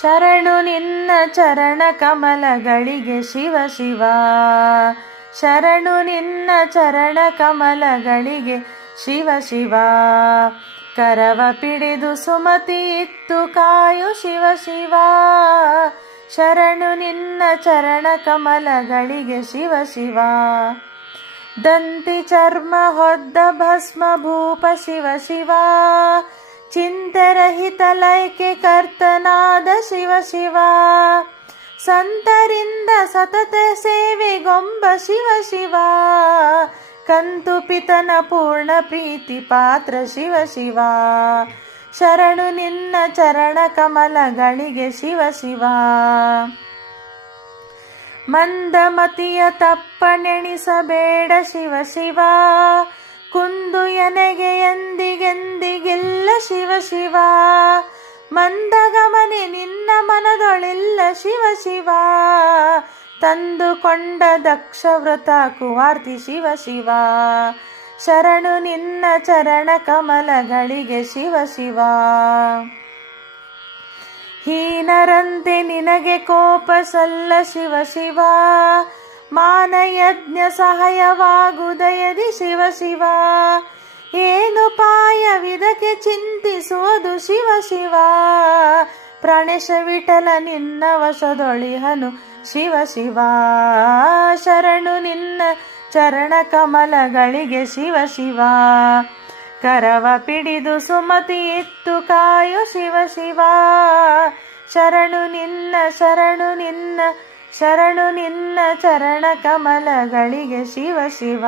ಶರಣು ನಿನ್ನ ಚರಣ ಕಮಲಗಳಿಗೆ ಶಿವ ಶಿವ. ಶರಣು ನಿನ್ನ ಚರಣ ಕಮಲಗಳಿಗೆ ಶಿವ ಶಿವ. ಕರವ ಪಿಡಿದು ಸುಮತಿ ಇತ್ತು ಕಾಯು ಶಿವ ಶಿವ. ಶರಣು ನಿನ್ನ ಚರಣ ಕಮಲಗಳಿಗೆ ಶಿವ ಶಿವ. ದಂತಿ ಚರ್ಮ ಹೊದ್ದ ಭಸ್ಮ ಭೂಪ ಶಿವ ಶಿವ. ಚಿಂತೆರಹಿತ ಲೈಕೆ ಕರ್ತನಾದ ಶಿವ ಶಿವ. ಸಂತರಿಂದ ಸತತ ಸೇವೆಗೊಂಬ ಶಿವ ಶಿವ. ಕಂತು ಪಿತನ ಪೂರ್ಣ ಪ್ರೀತಿ ಪಾತ್ರ ಶಿವ ಶಿವ. ಶರಣು ನಿನ್ನ ಚರಣ ಕಮಲಗಳಿಗೆ ಶಿವ ಶಿವ. ಮಂದಮತಿಯ ತಪ್ಪನೆಣಿಸಬೇಡ ಶಿವ ಶಿವ. ಕುಂದು ಎನೆಗೆ ಎಂದಿಗೆಂದಿಗೆಲ್ಲ ಶಿವ ಶಿವ. ಮಂದಗಮನೆ ನಿನ್ನ ಮನದೊಳೆಲ್ಲ ಶಿವ ಶಿವ. ತಂದುಕೊಂಡ ದಕ್ಷ ವ್ರತ ಕುವಾರ್ತಿ ಶಿವ ಶಿವ. ಶರಣು ನಿನ್ನ ಚರಣ ಕಮಲಗಳಿಗೆ ಶಿವ ಶಿವ. ಹೀನರಂತೆ ನಿನಗೆ ಕೋಪ ಸಲ್ಲ ಶಿವ ಶಿವ. ಮಾನಯಜ್ಞ ಸಹಾಯವಾಗುದಯದಿ ಶಿವ ಶಿವ. ಏನು ಪಾಯವಿದಕ್ಕೆ ಚಿಂತಿಸುವುದು ಶಿವ ಶಿವ. ಪ್ರಾಣೇಶ ವಿಠಲ ನಿನ್ನ ವಶದೊಳಿಹನು ಶಿವ ಶಿವ. ಶರಣು ನಿನ್ನ ಚರಣ ಕಮಲಗಳಿಗೆ ಶಿವ ಶಿವ. ಕರವ ಪಿಡಿದು ಸುಮತಿ ಇತ್ತು ಕಾಯು ಶಿವ ಶಿವ. ಶರಣು ನಿನ್ನ ಶರಣು ನಿನ್ನ ಶರಣು ನಿನ್ನ ಚರಣ ಕಮಲಗಳಿಗೆ ಶಿವ ಶಿವ.